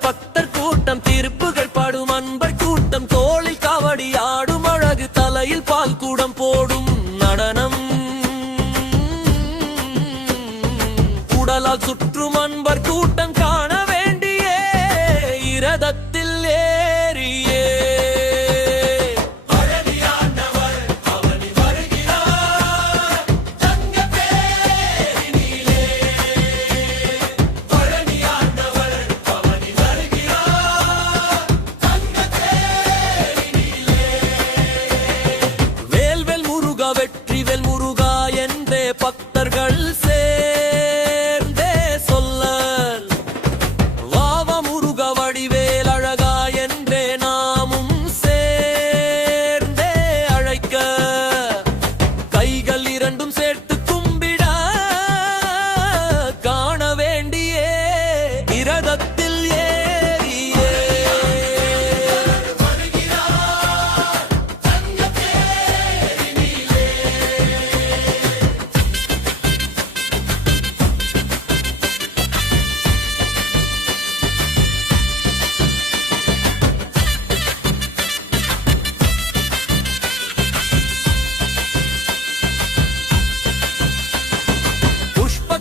பக்தர் கூட்டம், திருப்புகள் பாடும் அன்பர் கூட்டம், தோளில் காவடி ஆடும் அழகு, தலையில் பால் கூடம் போடும் நடனம், உடலால் சுற்றும் அன்பர் கூட்டம் காண வேண்டிய இரதத்தில் ஏறியே வெற்றிவேல் முருகா என்றே பக்தர்கள் சேர்ந்தே சொல்ல, வாவ முருகா வடிவேல் அழகா என்றே நாமும் சேர்ந்தே அழைக்க, கைகள் இரண்டும் சேர்த்து கும்பிட காண வேண்டிய இரதத்தில் ஏறியே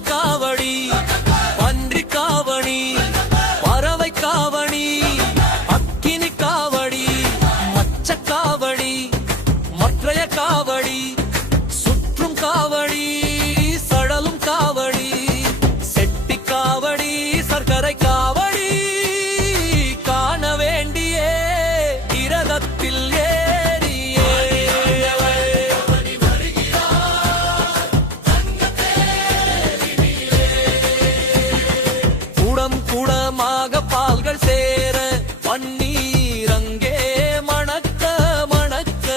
காவடி, பன்றி காவடி, பறவை காவடி, அக்கினி காவடி, மச்ச காவடி, மற்றைய காவடி, சுற்றும் காவடி, சடலும் காவடி, செட்டி காவடி, சர்க்கரை காவடி காண வேண்டிய இரதத்தில் குடமாக பால்கள் சேர, பன்னீர் அங்கே மணக்க மணக்க,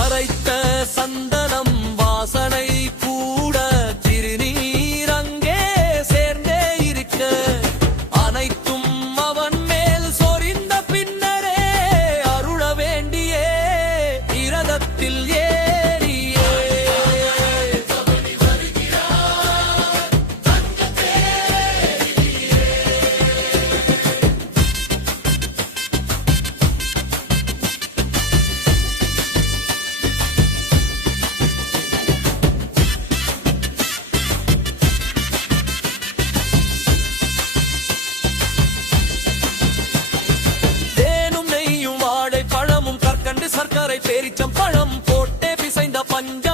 அரைத்த சந்தனம் வாசனை கூட, திருநீர் அங்கே சேர்ந்தே இருக்க, அனைத்தும் அவன் மேல் சொரிந்த பின்னரே அருள வேண்டிய இரதத்தில் சர்க்கரை பேரிச்சம் பழம் போட்டே பிசைந்த பஞ்ச